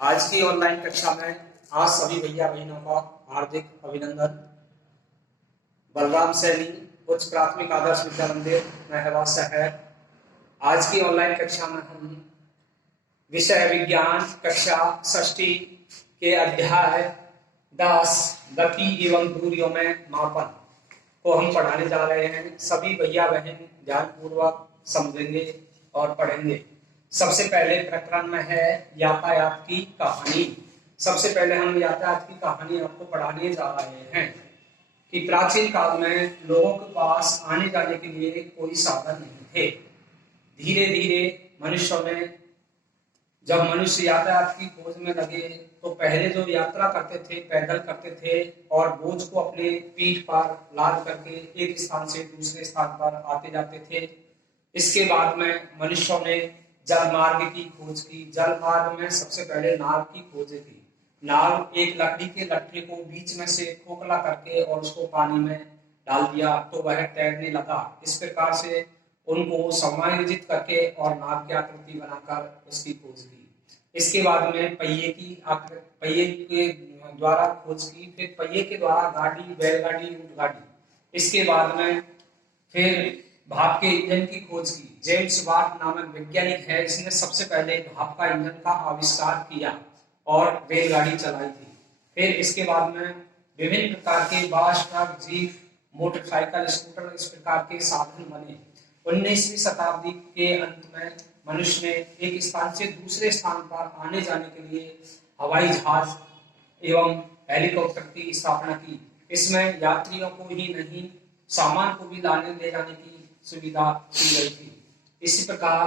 आज की ऑनलाइन कक्षा में आज सभी भैया बहनों का हार्दिक अभिनंदन। बलराम सैनी उच्च प्राथमिक आदर्श विद्या मंदिर महवा शहर। आज की ऑनलाइन कक्षा में हम विषय विज्ञान कक्षा षष्ठी के अध्याय 10 गति एवं दूरियों में मापन को हम पढ़ाने जा रहे हैं। सभी भैया बहन ध्यानपूर्वक समझेंगे और पढ़ेंगे। सबसे पहले प्रकरण में है यातायात की कहानी। सबसे पहले हम यातायात की कहानी आपको पढ़ाने जा रहे हैं कि प्राचीन काल में लोगों के पास आने जाने के लिए कोई साधन नहीं थे। धीरे धीरे मनुष्यों में जब मनुष्य यातायात की खोज में लगे तो पहले जो यात्रा करते थे पैदल करते थे और बोझ को अपने पीठ पर लाद करके एक स्थान से दूसरे स्थान पर आते जाते थे। इसके बाद में मनुष्यों ने जल मार्ग की खोज की। जल मार्ग में सबसे पहले नाव की खोज की। नाव एक लकड़ी के लट्ठे को बीच में से खोखला करके और उसको पानी में डाल दिया तो वह तैरने लगा। इस प्रकार से उनको समायोजित करके और नाव की आकृति बनाकर उसकी खोज की। इसके बाद में पहिए के द्वारा खोज की, फिर पहिए के द्वारा गाड़ी, बैलगाड़ी, ऊंट गाड़ी। इसके बाद में फिर भाप के इंजन की खोज की। जेम्स वाट नामक वैज्ञानिक है, इसने सबसे पहले भाप का इंजन का आविष्कार किया और रेलगाड़ी चलाई थी। फिर इसके बाद में विभिन्न प्रकार के बस, ट्रक, जीप, मोटरसाइकिल, स्कूटर इस प्रकार के साधन बने। 19वीं शताब्दी के अंत में मनुष्य ने एक स्थान से दूसरे स्थान पर आने जाने के लिए हवाई जहाज एवं हेलीकॉप्टर की स्थापना की। इसमें यात्रियों को ही नहीं सामान को भी लाने ले जाने की सुविधा की गई थी। इसी प्रकार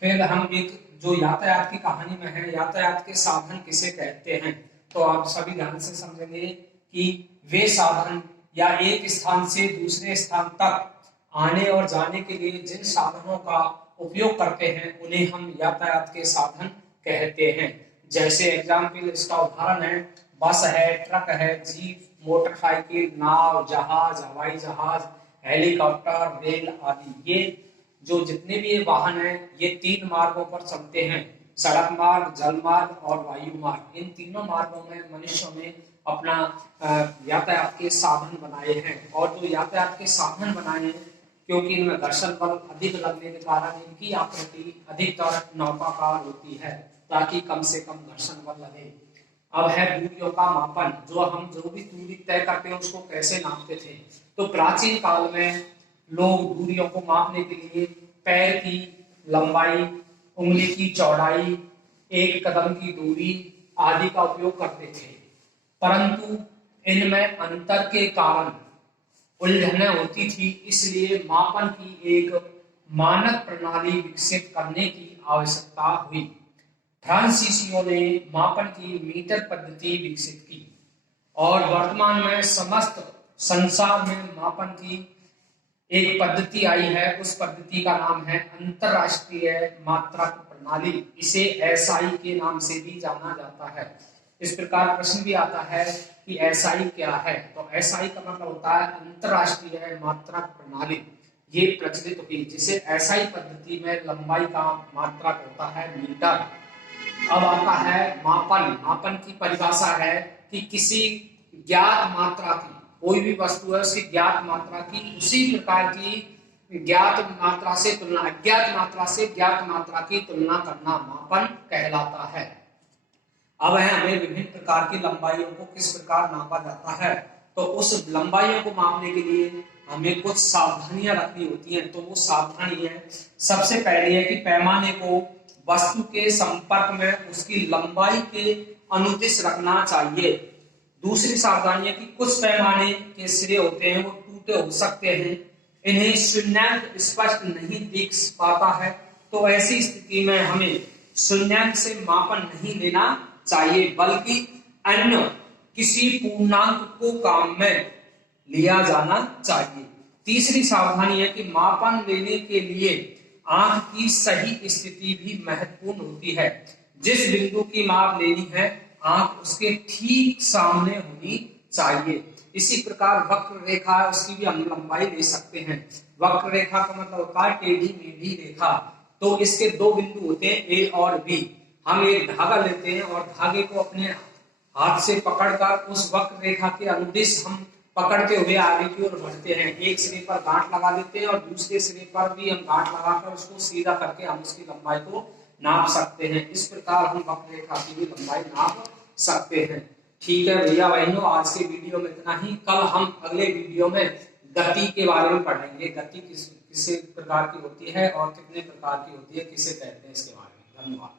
फिर हम एक जो यातायात की कहानी में है, यातायात के साधन किसे कहते हैं, तो आप सभी ध्यान से समझेंगे कि वे साधन या एक स्थान से दूसरे स्थान तक आने और जाने के लिए जिन साधनों का उपयोग करते हैं उन्हें हम यातायात के साधन कहते हैं। जैसे एग्जाम्पल इसका उदाहरण है बस है, ट्रक है, जीप, मोटरसाइकिल, नाव, जहाज, हवाई जहाज, हेलीकॉप्टर, रेल आदि। ये जो जितने भी ये वाहन हैं ये 3 मार्गों पर चलते हैं, सड़क मार्ग, जल मार्ग और वायु मार्ग। इन तीनों मार्गों में मनुष्यों ने अपना यातायात के साधन बनाए हैं। और जो यातायात के साधन बनाए हैं क्योंकि इनमें घर्षण बल अधिक लगने के कारण इनकी आकृति अधिकतर नौकाकार होती है ताकि कम से कम घर्षण बल लगे। अब है दूरियों का मापन। जो भी दूरी तय करते हैं उसको कैसे नापते थे, तो प्राचीन काल में लोग दूरियों को मापने के लिए पैर की लंबाई, उंगली की चौड़ाई, एक कदम की दूरी आदि का उपयोग करते थे। परंतु इनमें अंतर के कारण उलझने होती थी, इसलिए मापन की एक मानक प्रणाली विकसित करने की आवश्यकता हुई। फ्रांसीसियों ने मापन की मीटर पद्धति विकसित की और वर्तमान में समस्त संसार में मापन की एक पद्धति आई है। उस पद्धति का नाम है अंतरराष्ट्रीय मात्रक प्रणाली। इसे एसआई के नाम से भी जाना जाता है। इस प्रकार प्रश्न भी आता है कि एसआई क्या है, तो एसआई का मतलब होता है अंतरराष्ट्रीय मात्रक प्रणाली। ये प्रचलित हुई, जिसे एसआई पद्धति में लंबाई का मात्रक होता है मीटर। अब आता है मापन। मापन की परिभाषा है कि किसी ज्ञात मात्रा की, कोई भी वस्तु है उसकी ज्ञात मात्रा की उसी प्रकार की ज्ञात मात्रा से तुलना, अज्ञात मात्रा से ज्ञात मात्रा की तुलना करना मापन कहलाता है। अब है हमें विभिन्न प्रकार की लंबाइयों को किस प्रकार नापा जाता है, तो उस लंबाइयों को मापने के लिए हमें कुछ सावधानियां रखनी होती हैं। तो वो सावधानी है, सबसे पहले है कि पैमाने को वस्तु के संपर्क में उसकी लंबाई के अनुदिश रखना चाहिए। दूसरी सावधानी है कि कुछ पैमाने के सिरे होते हैं वो टूटे हो सकते हैं, इन्हें शून्यांक स्पष्ट नहीं दिख पाता है, तो ऐसी स्थिति में हमें शून्यांक से मापन नहीं लेना चाहिए बल्कि अन्य किसी पूर्णांक को काम में लिया जाना चाहिए। तीसरी सावधानी है कि मापन लेने के लिए आंख की सही स्थिति भी महत्वपूर्ण होती है। जिस बिंदु की माप लेनी है आंख उसके ठीक सामने होनी चाहिए। इसी प्रकार वक्र रेखा है, उसकी भी हम लंबाई ले सकते हैं। वक्र रेखा का मतलब होता है टेढ़ी मेढ़ी रेखा। तो इसके 2 बिंदु होते हैं ए और बी। हम एक धागा लेते हैं और धागे को अपने हाथ से पकड़कर उस वक्र रेखा के अनुदिश हम पकड़ते हुए आगे की ओर बढ़ते हैं। एक सिरे पर गांठ लगा देते हैं और दूसरे सिरे पर भी हम गांठ लगाकर उसको सीधा करके हम उसकी लंबाई को नाप सकते हैं। इस प्रकार हम वक्र रेखा की भी लंबाई नाप सकते हैं। ठीक है भैया बहनों, आज के वीडियो में इतना ही। कल हम अगले वीडियो में गति के बारे में पढ़ेंगे। गति किस प्रकार की होती है और कितने प्रकार की होती है, किसे कहते हैं, इसके बारे में। धन्यवाद।